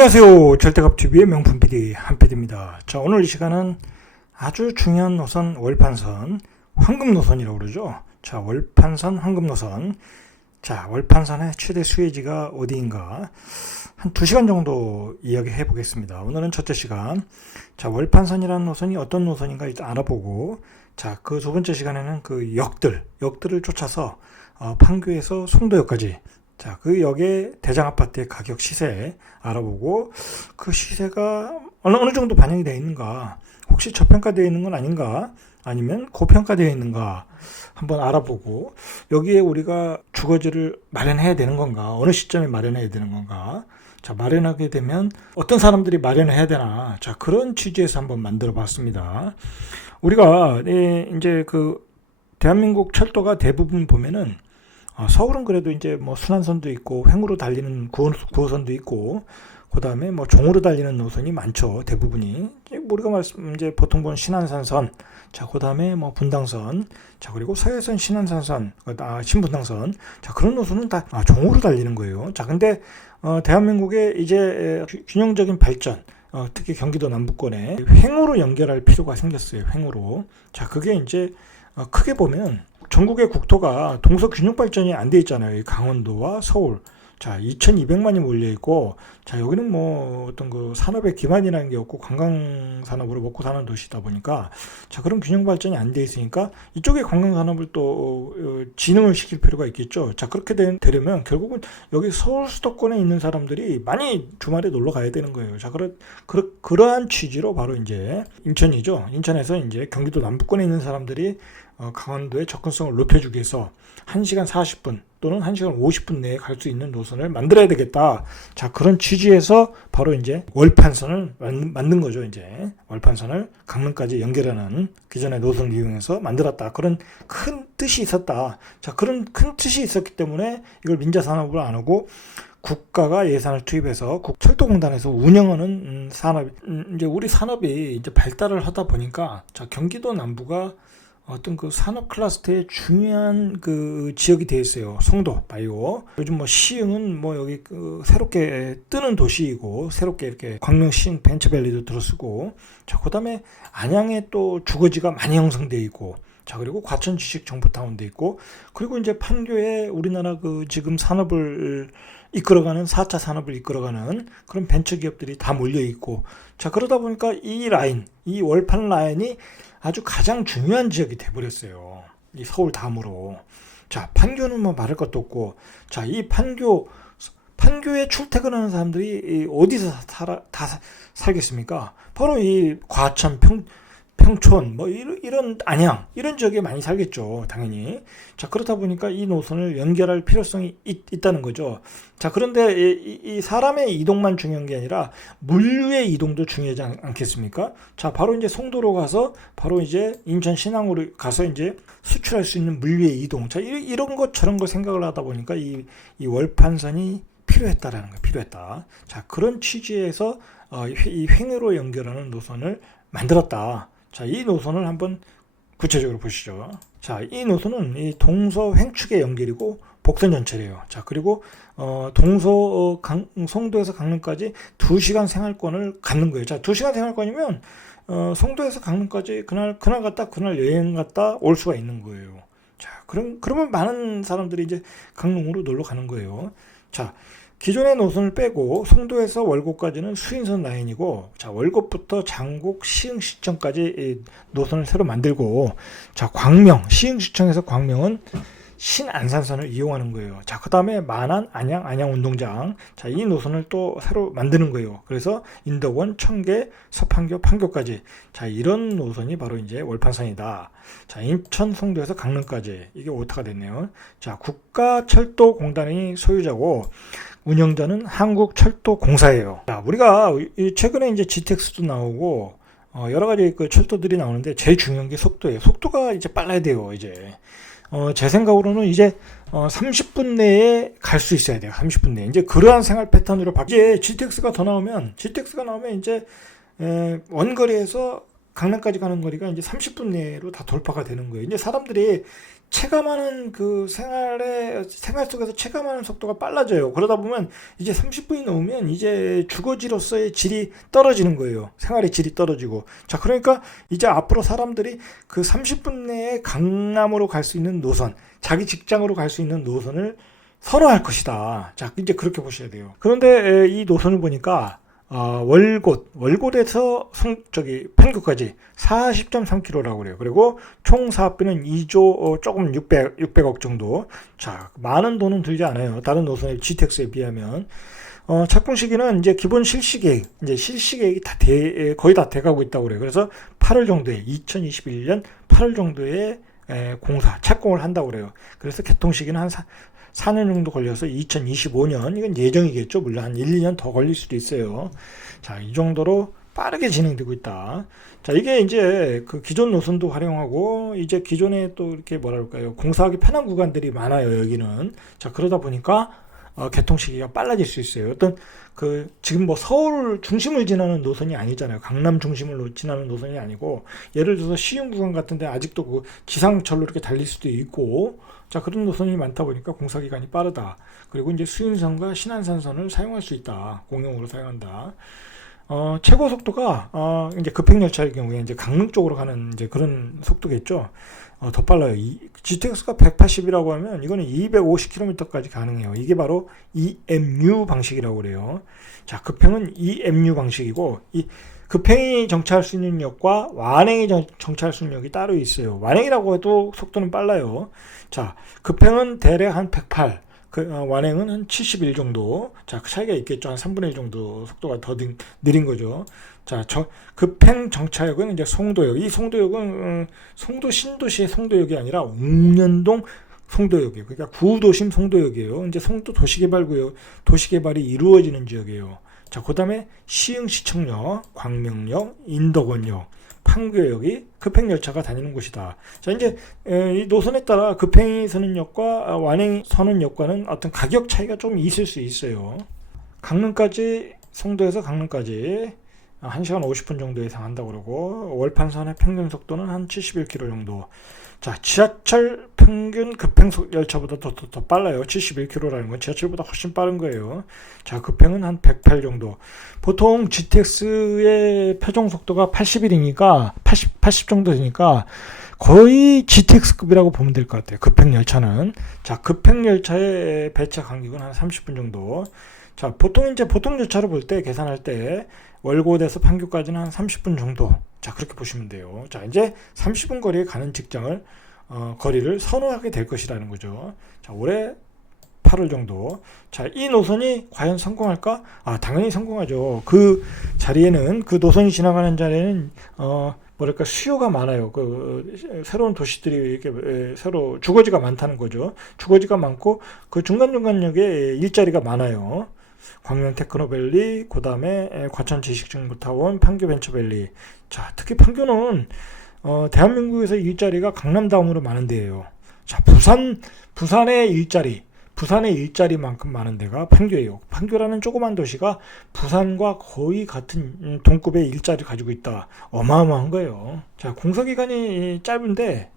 안녕하세요. 절대값TV의 명품 PD 한PD입니다. 자, 오늘 이 시간은 아주 중요한 노선 월판선, 황금 노선이라고 그러죠. 자, 월판선, 황금 노선. 자, 월판선의 최대 수혜지가 어디인가 한 2시간 정도 이야기해 보겠습니다. 오늘은 첫째 시간. 자, 월판선이라는 노선이 어떤 노선인가 일단 알아보고, 자, 그 두 번째 시간에는 그 역들을 쫓아서 판교에서 송도역까지, 자, 그 역의 대장 아파트의 가격 시세 알아보고, 그 시세가 어느 정도 반영이 되어 있는가, 혹시 저평가되어 있는 건 아닌가, 아니면 고평가되어 있는가 한번 알아보고, 여기에 우리가 주거지를 마련해야 되는 건가, 어느 시점에 마련해야 되는 건가, 자, 마련하게 되면 어떤 사람들이 마련해야 되나, 자, 그런 취지에서 한번 만들어 봤습니다. 우리가 이제 그 대한민국 철도가 대부분 보면은 서울은 그래도 이제 뭐 순환선도 있고 횡으로 달리는 9호선도 있고, 그 다음에 뭐 종으로 달리는 노선이 많죠. 대부분이 우리가 이제 보통 보는 신안산선, 자, 그 다음에 뭐 분당선, 자, 그리고 서해선 신안산선, 신분당선, 자, 그런 노선은 다 종으로 달리는 거예요. 자, 근데 대한민국의 이제 균형적인 발전, 특히 경기도 남부권에 횡으로 연결할 필요가 생겼어요. 횡으로. 자, 그게 이제 크게 보면 전국의 국토가 동서균형 발전이 안 돼 있잖아요. 강원도와 서울. 자, 2,200만이 몰려 있고, 자, 여기는 뭐 어떤 그 산업의 기반이라는 게 없고 관광 산업으로 먹고 사는 도시다 보니까, 자, 그런 균형 발전이 안 돼 있으니까 이쪽에 관광 산업을 또 진흥을 시킬 필요가 있겠죠. 자, 그렇게 되려면 결국은 여기 서울 수도권에 있는 사람들이 많이 주말에 놀러 가야 되는 거예요. 자, 그러한 취지로 바로 이제 인천이죠. 인천에서 이제 경기도 남부권에 있는 사람들이 강원도의 접근성을 높여주기 위해서 1시간 40분 또는 1시간 50분 내에 갈 수 있는 노선을 만들어야 되겠다. 자, 그런 취지에서 바로 이제 월판선을 만든 거죠. 이제 월판선을 강릉까지 연결하는 기존의 노선을 이용해서 만들었다. 그런 큰 뜻이 있었다. 자, 그런 큰 뜻이 있었기 때문에 이걸 민자산업으로 안 하고 국가가 예산을 투입해서 철도공단에서 운영하는 산업, 이제 우리 산업이 이제 발달을 하다 보니까, 자, 경기도 남부가 어떤 그 산업 클러스터의 중요한 그 지역이 되어 있어요. 송도, 바이오. 요즘 뭐 시흥은 뭐 여기 그 새롭게 뜨는 도시이고, 새롭게 이렇게 광명 시흥 벤처밸리도 들어서고, 자, 그 다음에 안양에 또 주거지가 많이 형성되어 있고, 자, 그리고 과천 주식 정보타운도 있고, 그리고 이제 판교에 우리나라 그 지금 산업을 이끌어가는 4차 산업을 이끌어가는 그런 벤처 기업들이 다 몰려 있고, 자, 그러다 보니까 이 라인, 이 월판 라인이 아주 가장 중요한 지역이 돼버렸어요. 이 서울 다음으로. 자, 판교는 뭐 말할 것도 없고, 자, 이 판교에 출퇴근하는 사람들이 어디서 다 살겠습니까? 바로 이 과천, 평촌, 뭐 이런 안양, 이런 지역에 많이 살겠죠, 당연히. 자, 그렇다 보니까 이 노선을 연결할 필요성이 있다는 거죠. 자, 그런데 이 사람의 이동만 중요한 게 아니라 물류의 이동도 중요하지 않겠습니까? 자, 바로 이제 송도로 가서 바로 이제 인천 신항으로 가서 이제 수출할 수 있는 물류의 이동. 자, 이런 것 저런 거 생각을 하다 보니까 이 월판선이 필요했다라는 거예요. 필요했다. 자, 그런 취지에서 이 횡으로 연결하는 노선을 만들었다. 자, 이 노선을 한번 구체적으로 보시죠. 자, 이 노선은 이 동서 횡축의 연결이고 복선 전철이에요. 자, 그리고 송도에서 강릉까지 2시간 생활권을 갖는 거예요. 자, 2시간 생활권이면 송도에서 강릉까지 그날 갔다 그날 여행 갔다 올 수가 있는 거예요. 자, 그러면 많은 사람들이 이제 강릉으로 놀러 가는 거예요. 자, 기존의 노선을 빼고 송도에서 월곶까지는 수인선 라인이고, 자, 월곶부터 장곡 시흥시청까지 노선을 새로 만들고, 자, 광명 시흥시청에서 광명은 신안산선을 이용하는 거예요. 자, 그 다음에 만안, 안양 운동장, 자, 이 노선을 또 새로 만드는 거예요. 그래서 인덕원, 청계, 서판교, 판교까지, 자, 이런 노선이 바로 이제 월판선이다. 자, 인천 송도에서 강릉까지, 이게 오타가 됐네요. 자, 국가철도공단이 소유자고 운영자는 한국철도공사예요. 자, 우리가 최근에 이제 GTX도 나오고 여러 가지 그 철도들이 나오는데 제일 중요한 게 속도예요. 속도가 이제 빨라야 돼요. 이제 제 생각으로는 이제 30분 내에 갈 수 있어야 돼요. 30분 내에. 이제 그러한 생활 패턴으로 이제 GTX가 나오면 이제 원거리에서 강남까지 가는 거리가 이제 30분 내로 다 돌파가 되는 거예요. 이제 사람들이 체감하는 그 생활 속에서 체감하는 속도가 빨라져요. 그러다 보면 이제 30분이 넘으면 이제 주거지로서의 질이 떨어지는 거예요. 생활의 질이 떨어지고. 자, 그러니까 이제 앞으로 사람들이 그 30분 내에 강남으로 갈 수 있는 노선, 자기 직장으로 갈 수 있는 노선을 선호할 것이다. 자, 이제 그렇게 보셔야 돼요. 그런데 이 노선을 보니까 월곶에서 판교까지 40.3km라고 그래요. 그리고 총 사업비는 2조 조금 600억 정도. 자, 많은 돈은 들지 않아요. 다른 노선의 GTX에 비하면. 착공 시기는 이제 기본 실시계획이 거의 다 돼가고 있다고 그래요. 그래서 8월 정도에 2021년 8월 정도에 착공을 한다고 그래요. 그래서 개통 시기는 한 4년 정도 걸려서 2025년, 이건 예정이겠죠. 물론 한 1, 2년 더 걸릴 수도 있어요. 자, 이 정도로 빠르게 진행되고 있다. 자, 이게 이제 그 기존 노선도 활용하고, 이제 기존에 또 이렇게 뭐랄까요, 공사하기 편한 구간들이 많아요, 여기는. 자, 그러다 보니까, 개통 시기가 빨라질 수 있어요. 지금 뭐 서울 중심을 지나는 노선이 아니잖아요. 강남 중심을 지나는 노선이 아니고, 예를 들어서 시흥 구간 같은데 아직도 그 지상철로 이렇게 달릴 수도 있고, 자, 그런 노선이 많다 보니까 공사 기간이 빠르다. 그리고 이제 수인선과 신안산선을 사용할 수 있다. 공용으로 사용한다. 최고 속도가 이제 급행열차의 경우에 이제 강릉 쪽으로 가는 이제 그런 속도겠죠. 더 빨라요. GTX가 180이라고 하면 이거는 250km까지 가능해요. 이게 바로 EMU 방식이라고 그래요. 자, 급행은 EMU 방식이고, 이 급행이 정차할 수 있는 역과 완행이 정차할 수 있는 역이 따로 있어요. 완행이라고 해도 속도는 빨라요. 자, 급행은 대략 한 108, 완행은 한 71 정도. 자, 그 차이가 있겠죠. 한 3분의 1 정도 속도가 더 느린 거죠. 자, 급행 정차역은 이제 송도역. 이 송도역은 송도 신도시의 송도역이 아니라 옥년동 송도역이에요. 그러니까 구도심 송도역이에요. 이제 송도 도시개발구역, 도시개발이 이루어지는 지역이에요. 자, 그 다음에 시흥시청역, 광명역, 인덕원역, 판교역이 급행열차가 다니는 곳이다. 자, 이제 이 노선에 따라 급행이 서는 역과 완행이 서는 역과는 어떤 가격 차이가 좀 있을 수 있어요. 송도에서 강릉까지 1시간 50분 정도 예상한다고 그러고, 월판선의 평균 속도는 한 71km 정도. 자, 지하철 평균 급행 열차보다 더 빨라요. 71km라는 건 지하철보다 훨씬 빠른 거예요. 자, 급행은 한 108 정도. 보통 GTX의 표정 속도가 80이니까 80 정도 되니까 거의 GTX급이라고 보면 될 것 같아요. 급행 열차는. 자, 급행 열차의 배차 간격은 한 30분 정도. 자, 보통 열차를 볼 때, 계산할 때, 월곶에서 판교까지는 한 30분 정도. 자, 그렇게 보시면 돼요. 자, 이제 30분 거리에 가는 거리를 선호하게 될 것이라는 거죠. 자, 올해 8월 정도. 자, 이 노선이 과연 성공할까? 당연히 성공하죠. 그 노선이 지나가는 자리에는, 수요가 많아요. 새로운 도시들이 이렇게, 새로 주거지가 많다는 거죠. 주거지가 많고, 그 중간중간역에 일자리가 많아요. 광명 테크노밸리, 그 다음에 과천 지식정보타운, 판교 벤처밸리. 자, 특히 판교는 대한민국에서 일자리가 강남 다음으로 많은 데예요. 자, 부산의 일자리만큼 많은 데가 판교예요. 판교라는 조그만 도시가 부산과 거의 같은 동급의 일자리를 가지고 있다. 어마어마한 거예요. 자, 공사 기간이 짧은데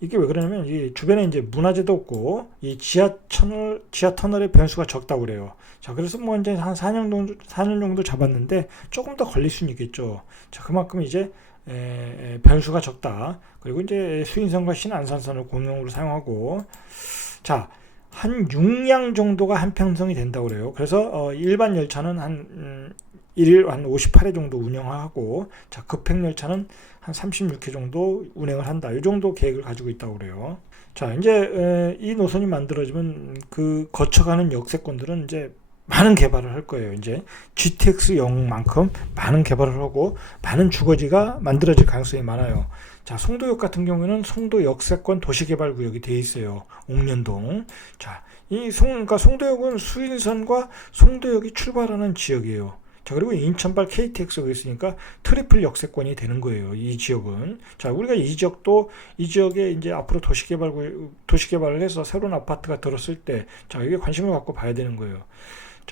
이게 왜 그러냐면 이 주변에 이제 문화재도 없고 이 지하 터널의 변수가 적다고 그래요. 자, 그래서 뭐 이제 한 4년 정도 잡았는데 조금 더 걸릴 수는 있겠죠. 자, 그만큼 이제 변수가 적다. 그리고 이제 수인선과 신안산선을 공용으로 사용하고, 자, 한 6량 정도가 한편성이 된다고 그래요. 그래서 일반 열차는 한 58회 정도 운영하고, 자, 급행 열차는 한 36회 정도 운행을 한다. 이 정도 계획을 가지고 있다고 그래요. 자, 이제 이 노선이 만들어지면 그 거쳐가는 역세권들은 이제 많은 개발을 할 거예요. 이제 GTX역만큼 많은 개발을 하고 많은 주거지가 만들어질 가능성이 많아요. 자, 송도역 같은 경우에는 송도 역세권 도시개발구역이 되어 있어요. 옥년동. 자, 그러니까 송도역은 수인선과 송도역이 출발하는 지역이에요. 자, 그리고 인천발 KTX가 있으니까 트리플 역세권이 되는 거예요. 이 지역은. 자, 우리가 이 지역에 이제 앞으로 도시개발을 해서 새로운 아파트가 들었을 때, 자, 이게 관심을 갖고 봐야 되는 거예요.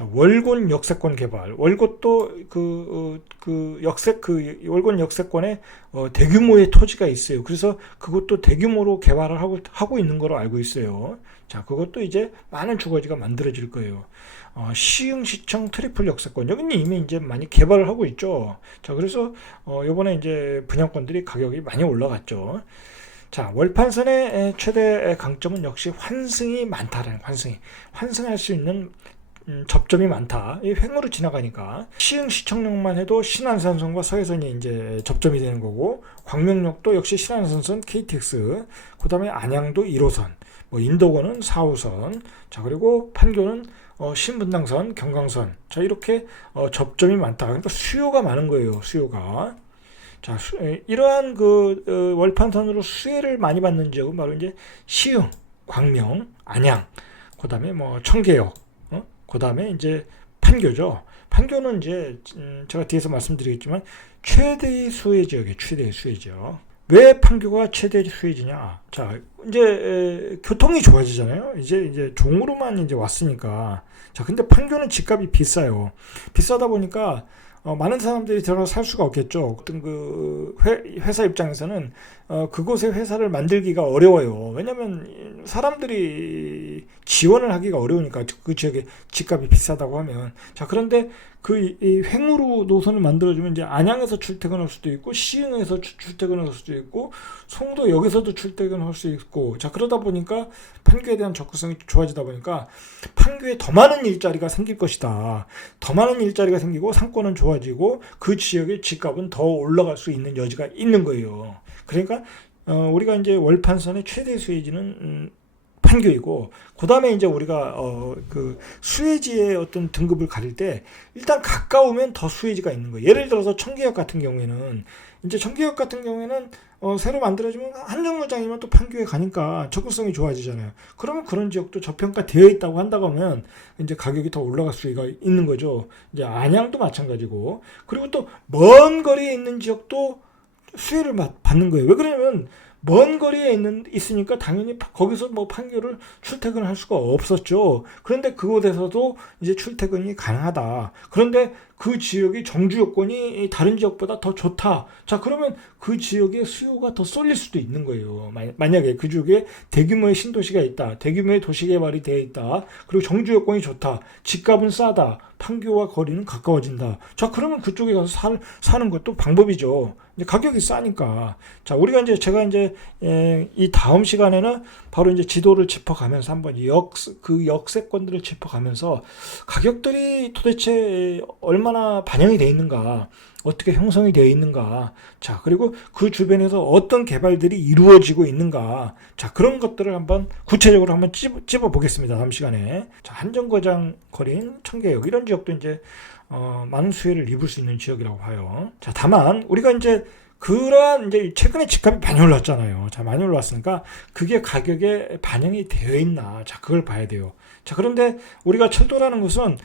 자, 월곤 역세권 개발. 월곶도 월곤 역세권에 대규모의 토지가 있어요. 그래서 그것도 대규모로 개발을 하고 있는 거로 알고 있어요. 자, 그것도 이제 많은 주거지가 만들어질 거예요. 시흥시청 트리플 역세권. 여기는 이미 이제 많이 개발을 하고 있죠. 자, 그래서 요번에 이제 분양권들이 가격이 많이 올라갔죠. 자, 월판선의 최대 강점은 역시 환승이 많다라는 환승할 수 있는 접점이 많다. 이 횡으로 지나가니까 시흥 시청역만 해도 신안산선과 서해선이 이제 접점이 되는 거고, 광명역도 역시 신안산선 KTX, 그다음에 안양도 1호선, 뭐 인도권은 4호선, 자, 그리고 판교는 신분당선, 경강선. 자, 이렇게 접점이 많다. 그러니까 수요가 많은 거예요. 수요가. 자, 이러한 월판선으로 수혜를 많이 받는 지역은 바로 이제 시흥, 광명, 안양, 그다음에 뭐 청계역, 그다음에 이제 판교죠. 판교는 이제 제가 뒤에서 말씀드리겠지만 최대의 수혜 지역이에요. 최대의 수혜 지역. 왜 판교가 최대 수혜지냐? 자, 이제 교통이 좋아지잖아요. 이제 종으로만 이제 왔으니까. 자, 근데 판교는 집값이 비싸요. 비싸다 보니까 많은 사람들이 들어가서 살 수가 없겠죠. 어떤 회사 입장에서는 그곳에 회사를 만들기가 어려워요. 왜냐면 사람들이 지원을 하기가 어려우니까, 그 지역에 집값이 비싸다고 하면. 자, 그런데 이 횡으로 노선을 만들어주면 이제 안양에서 출퇴근할 수도 있고, 시흥에서 출퇴근할 수도 있고, 송도역에서도 출퇴근할 수 있고. 자, 그러다 보니까 판교에 대한 접근성이 좋아지다 보니까 판교에 더 많은 일자리가 생길 것이다. 더 많은 일자리가 생기고 상권은 좋아지고 그 지역의 집값은 더 올라갈 수 있는 여지가 있는 거예요. 그러니까 우리가 이제 월판선의 최대 수혜지는 판교이고, 그 다음에 이제 우리가 수혜지의 어떤 등급을 가릴 때 일단 가까우면 더 수혜지가 있는 거예요. 예를 들어서 청계역 같은 경우에는 새로 만들어지면 한 정거장이면 또 판교에 가니까 접근성이 좋아지잖아요. 그러면 그런 지역도 저평가되어 있다고 한다고 하면 이제 가격이 더 올라갈 수가 있는 거죠. 이제 안양도 마찬가지고, 그리고 또 먼 거리에 있는 지역도 수혜를 받는 거예요. 왜 그러냐면 먼 거리에 있으니까 당연히 거기서 뭐 판교를 출퇴근을 할 수가 없었죠. 그런데 그곳에서도 이제 출퇴근이 가능하다. 그런데 그 지역의 정주 여건이 다른 지역보다 더 좋다. 자, 그러면 그 지역의 수요가 더 쏠릴 수도 있는 거예요. 만약에 그 지역에 대규모의 신도시가 있다. 대규모의 도시 개발이 되어 있다. 그리고 정주 여건이 좋다. 집값은 싸다. 판교와 거리는 가까워진다. 자, 그러면 그쪽에 가서 사는 것도 방법이죠. 이제 가격이 싸니까. 자, 제가 이제 이 다음 시간에는 바로 이제 지도를 짚어가면서 한번 그 역세권들을 짚어가면서 가격들이 도대체 얼마나 반영이 되어 있는가, 어떻게 형성이 되어 있는가, 자, 그리고 그 주변에서 어떤 개발들이 이루어지고 있는가, 자, 그런 것들을 한번 구체적으로 한번 찝어 보겠습니다. 다음 시간에. 자, 한정거장 거리인 청계역, 이런 지역도 이제 많은 수혜를 입을 수 있는 지역이라고 봐요. 자, 다만 우리가 이제 그러한 이제 최근에 집값이 많이 올랐잖아요. 자, 많이 올랐으니까 그게 가격에 반영이 되어 있나, 자, 그걸 봐야 돼요. 자, 그런데 우리가 철도라는 것은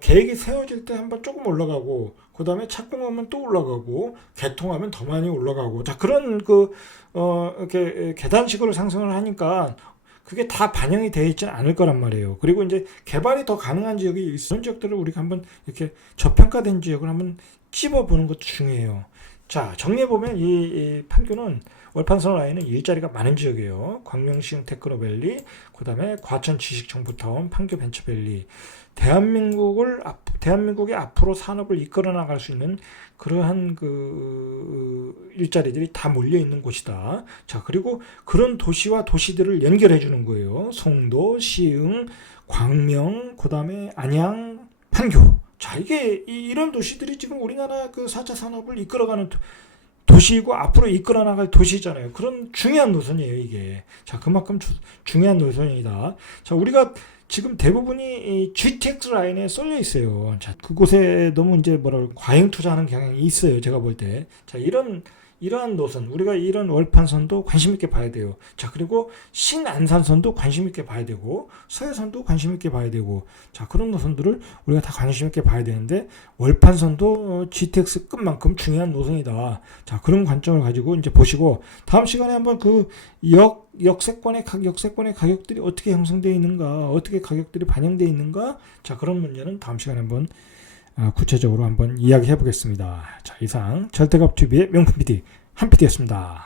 계획이 세워질 때 한번 조금 올라가고, 그 다음에 착공하면 또 올라가고, 개통하면 더 많이 올라가고, 자, 그런 이렇게 계단식으로 상승을 하니까 그게 다 반영이 되어 있지는 않을 거란 말이에요. 그리고 이제 개발이 더 가능한 지역이 있는 지역들을 우리가 한번 이렇게 저평가된 지역을 한번 찝어보는 것도 중요해요. 자, 정리해보면 이 판교는 월판선 라인은 일자리가 많은 지역이에요. 광명시흥 테크노밸리, 그 다음에 과천 지식정보타운, 판교 벤처밸리. 대한민국의 앞으로 산업을 이끌어 나갈 수 있는 그러한 일자리들이 다 몰려 있는 곳이다. 자, 그리고 그런 도시와 도시들을 연결해 주는 거예요. 송도, 시흥, 광명, 그 다음에 안양, 판교. 자, 이런 도시들이 지금 우리나라 4차 산업을 이끌어가는 도시이고 앞으로 이끌어 나갈 도시잖아요. 그런 중요한 노선이에요, 이게. 자, 그만큼 중요한 노선이다. 자, 우리가 지금 대부분이 GTX 라인에 쏠려 있어요. 자, 그곳에 너무 이제 과잉 투자하는 경향이 있어요, 제가 볼 때. 자, 이런 이러한 노선, 우리가 이런 월판선도 관심 있게 봐야 돼요. 자, 그리고 신안산선도 관심 있게 봐야 되고, 서해선도 관심 있게 봐야 되고, 자, 그런 노선들을 우리가 다 관심 있게 봐야 되는데, 월판선도 GTX급만큼 중요한 노선이다. 자, 그런 관점을 가지고 이제 보시고, 다음 시간에 한번 그 역세권의 가격들이 어떻게 형성되어 있는가, 어떻게 가격들이 반영되어 있는가, 자, 그런 문제는 다음 시간에 한번 구체적으로 한번 이야기해 보겠습니다. 자, 이상 절대값 TV의 명품 PD 한 PD였습니다.